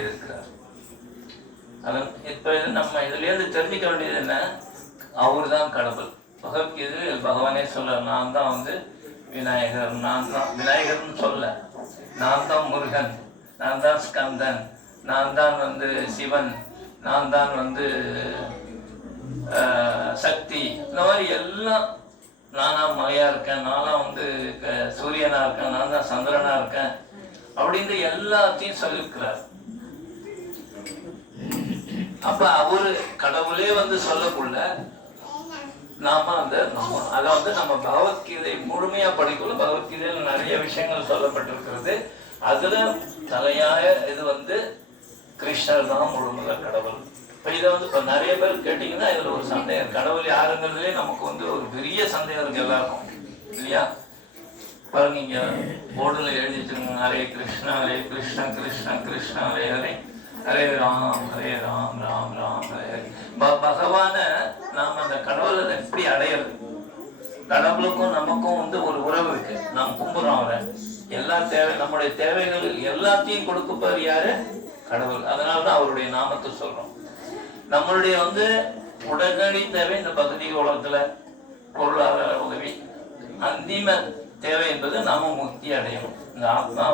இருக்கிறார். இப்ப நம்ம இதுல இருந்து தெரிஞ்சுக்க வேண்டியது என்ன, அவரு தான் கடவுள். பகவத்கீதையில் பகவானே சொல்ல, நான் தான் விநாயகர், நான் தான் விநாயகர்னு சொல்ல, நான் தான் முருகன், நான் தான் ஸ்கந்தன், நான் தான் சிவன், நான் தான் சக்தி, இந்த மாதிரி எல்லாம் நானா மலையா இருக்கேன், நானா சூரியனா இருக்கேன், நான் தான் சந்திரனா இருக்கேன் அப்படின்னு எல்லாத்தையும் சொல்லியிருக்கிறார். அப்ப அவரு கடவுளே சொல்லக்குள்ள நாம அதை நம்ம பகவத்கீதை முழுமையா படிக்கல. பகவத்கீதையில நிறைய விஷயங்கள் சொல்லப்பட்டிருக்கிறது. அதுல தலையாய இது கிருஷ்ணர் தான் முழுமுத கடவுள். இப்ப இதை இப்ப நிறைய பேர் கேட்டீங்கன்னா இதுல ஒரு சந்தேகம், கடவுள் யாருங்கிறதுலே நமக்கு ஒரு பெரிய சந்தேகம் இருக்கு எல்லாருக்கும், இல்லையா? பாருங்க, இங்க போர்டுல எழுதி வச்சிருக்காங்க, ஹரே கிருஷ்ணா ஹரே கிருஷ்ணா கிருஷ்ணா கிருஷ்ணா ஹரே ஹரே, ஹரே ராம் ராம் ராம் ஹரே ஹரே. பகவான நாம அந்த கடவுளை எப்படி அடையிறது? கடவுளுக்கும் நமக்கும் ஒரு உறவு இருக்கு. நாம் கும்பிடுறோம் அவரை. எல்லா நம்முடைய தேவைகள் எல்லாத்தையும் கொடுக்கப்பாரு யாரு? கடவுள். அதனாலதான் அவருடைய நாமத்தை சொல்றோம். நம்மளுடைய உடனடி தேவை இந்த பகுதிக உலகத்துல பொருளாதார உதவி, அந்திம தேவை என்பது நாம முக்தி அடையணும். இந்த ஆத்மா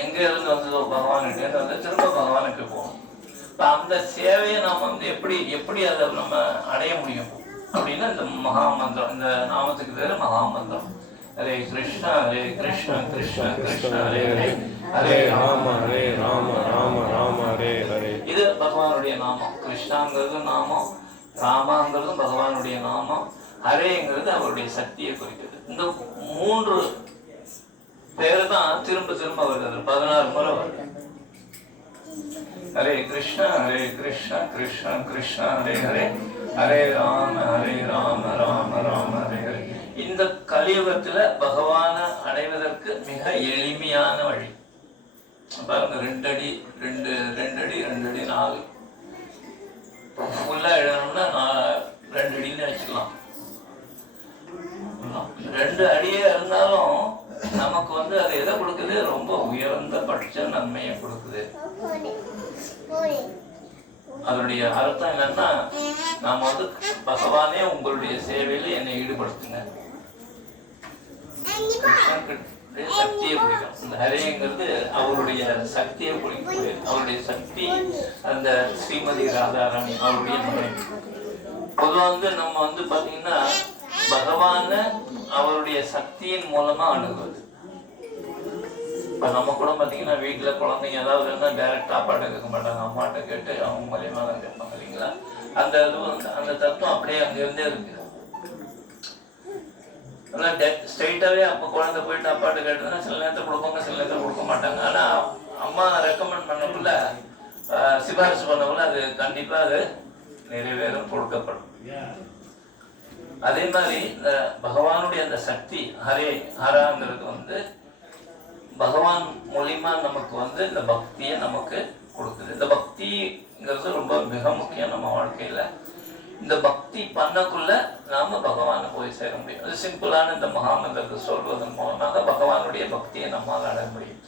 எங்க இருந்து வந்ததோ பகவான்கிட்ட திரும்ப பகவானுக்கு போகணும். இப்ப அந்த சேவையை நாம எப்படி எப்படி அதை நம்ம அடைய முடியும் அப்படின்னா இந்த மகாமந்திரம், இந்த நாமத்துக்கு பேரு மகாமந்திரம். ஹரே கிருஷ்ணா ஹரே கிருஷ்ணா கிருஷ்ணா கிருஷ்ணா ஹரே ஹரே, ஹரே ராம ராம ராம ஹரே ஹரே. இது பகவானுடைய நாமம். கிருஷ்ணாங்கிறது நாமம், ராமாங்கிறது பகவானுடைய நாமம், ஹரேங்கிறது அவருடைய சக்தியை குறிக்கிறது. இந்த மூன்று பேரு தான் திரும்ப திரும்ப வருது, 16 முறை வருது. ஹரே கிருஷ்ணா கிருஷ்ணா கிருஷ்ணா ஹரே ஹரே, ஹரே ராம ராம ராம ஹரே ஹரே. இந்த கலியுகத்துல பகவான அடைவதற்கு மிக எளிமையான வழி பாருங்க. 2 அடி 4 ஃபுல்லா எழுதணும்னா 2 அடின்னு வச்சுக்கலாம். 2 அடியே இருந்தாலும் நமக்கு அது எதை கொடுக்குது? ரொம்ப உயர்ந்த பட்ச நன்மையை கொடுக்குது. அதனுடைய அர்த்தம் என்னன்னா, நாம பகவானே உங்களுடைய சேவையில என்னை ஈடுபடுத்துங்க. சக்தியை குறிக்கும். இந்த ஹரேங்கிறது அவருடைய சக்தியை குறிக்கும். அவருடைய சக்தி அந்த ஸ்ரீமதி ராதாராணி அவருடைய மனை. பொதுவா நம்ம பாத்தீங்கன்னா பகவான அவருடைய சக்தியின் மூலமா அணுகுவது. இப்ப நம்ம கூட பாத்தீங்கன்னா வீட்டுல குழந்தைங்க ஏதாவது டைரக்ட் சாப்பாடு கேட்க மாட்டாங்க, அம்மாட்ட கேட்டு அவங்க மூலியமா தான் கேட்பாங்க, இல்லைங்களா? அந்த அந்த தத்துவம் அப்படியே அங்க இருந்தே இருக்கு. ஸ்ட்ரெயிட்டாவே அப்ப குழந்தை போயிட்டு அப்பாட்டு கேட்டதுன்னா சில நேரத்தை கொடுப்பாங்க, சில நேரத்தை கொடுக்க மாட்டாங்க. ஆனா அம்மா ரெக்கமெண்ட் பண்ணக்குள்ள, சிபாரிசு பண்ணக்குள்ள அது கண்டிப்பா அது நிறைவேறும், கொடுக்கப்படும். அதே மாதிரி இந்த பகவானுடைய அந்த சக்தி ஹராங்கிறது பகவான் மூலியமா நமக்கு இந்த பக்தியை நமக்கு கொடுக்குது. இந்த பக்திங்கிறது ரொம்ப மிக முக்கியம் நம்ம வாழ்க்கையில. இந்த பக்தி பண்ணக்குள்ள நாம பகவானை போய் சேர முடியும். அது சிம்பிளான இந்த மகாமந்திரத்தை சொல்வதன் மூலமாக பகவானுடைய பக்தியை நம்மால் அடைய முடியும்.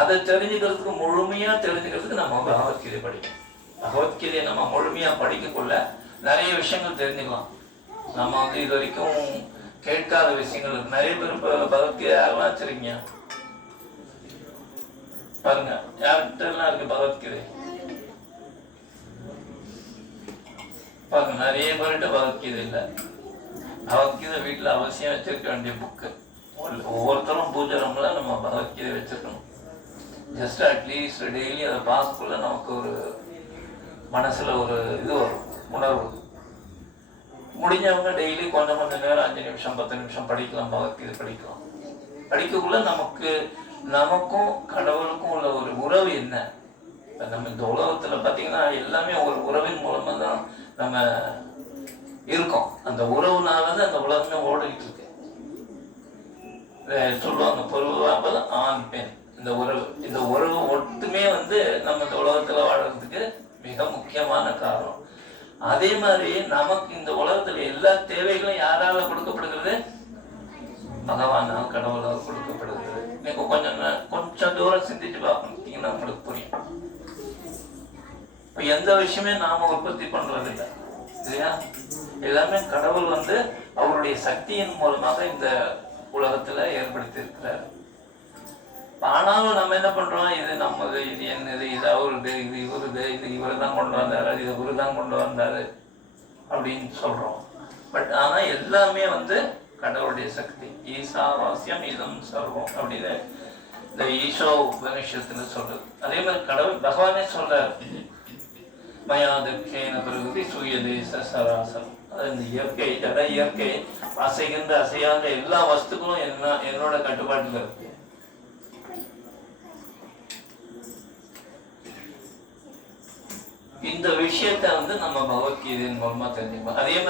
அதை தெரிஞ்சுக்கிறதுக்கு, முழுமையா தெரிஞ்சுக்கிறதுக்கு நம்ம பகவத்கீதை படிக்கணும். பகவத்கீதையை நம்ம முழுமையா படிக்கக்குள்ள நிறைய விஷயங்கள் தெரிஞ்சுக்கலாம். நம்ம இது வரைக்கும் கேட்காத விஷயங்கள் இருக்கு. நிறைய பேர் இப்ப பகவத்கீதை யாரெல்லாம் வச்சிருக்கீங்க பாருங்க, யார்கிட்ட எல்லாம் இருக்கு பகவத்கீதை பாருங்க. நிறைய பேர்கிட்ட பகவத்கீதை இல்லை. பகவத்கீதை வீட்டுல அவசியம் வச்சிருக்க வேண்டிய புக்கு. ஒவ்வொருத்தரும் பூஜை ரூம்ல நம்ம பகவத்கீதை வச்சிருக்கணும். ஜஸ்ட் அட்லீஸ்ட் டெய்லி அதை பார்க்கக்குள்ள நமக்கு ஒரு மனசுல ஒரு இது வரும், உணர்வு. முடிஞ்சவங்க டெய்லி கொஞ்சம் நேரம் 5 நிமிஷம் 10 நிமிஷம் படிக்கலாம், பகவத்கீதை படிக்கலாம். படிக்கக்குள்ள நமக்கும் கடவுளுக்கும் உள்ள ஒரு உறவு என்ன? நம்ம இந்த உலகத்துல பாத்தீங்கன்னா எல்லாமே ஒரு உறவின் மூலமா தான் நம்ம இருக்கோம். அந்த உறவுனாலதான் அந்த உலகமே ஓடிட்டு இருக்கு. சொல்லுவாங்க பொதுவாக ஆண் பெண், இந்த உறவு ஒட்டுமே நம்ம இந்த உலகத்துல வாழறதுக்கு மிக முக்கியமான காரணம். அதே மாதிரி நமக்கு இந்த உலகத்துல எல்லா தேவைகளும் யாரால கொடுக்கப்படுகிறது? பகவானால், கடவுளால் கொடுக்கப்படுகிறது. நீங்க கொஞ்சம் தூரம் சிந்திச்சு பார்க்கணும், உங்களுக்கு புரியும். எந்த விஷயமே நாம உற்பத்தி பண்றது இல்லை இல்லையா? எல்லாமே கடவுள் வந்து அவருடைய சக்தியின் மூலமாக இந்த உலகத்துல ஏற்படுத்தி இருக்கிறார். ஆனாலும் நம்ம என்ன பண்றோம், இது நம்மது, இது என்னது, இது அவருது, இது இவருது, இது இவர் தான் கொண்டு வந்தாரு, இது இவரு தான் கொண்டு வந்தாரு அப்படின்னு சொல்றோம். பட் ஆனா எல்லாமே வந்து கடவுளுடைய சக்தி. ஈசாவாஸ்யம் இதம் சர்வம் அப்படின்னு இந்த ஈசோ உபனிஷத்துல சொல்றது. அதே மாதிரி கடவுள் பகவானே சொல்றாரு, மயாதேன பிரகிருதி சூயதேச சராசரம். அது இந்த இயற்கை, ஜட இயற்கை, அசைகின்ற அசையாத எல்லா வஸ்துக்களும் என்னோட கட்டுப்பாட்டுல இருக்கு. இந்த விஷயத்த வந்து நம்ம பகவத்கீதையின் மூலமா தெரிஞ்சுக்கணும். அதே மாதிரி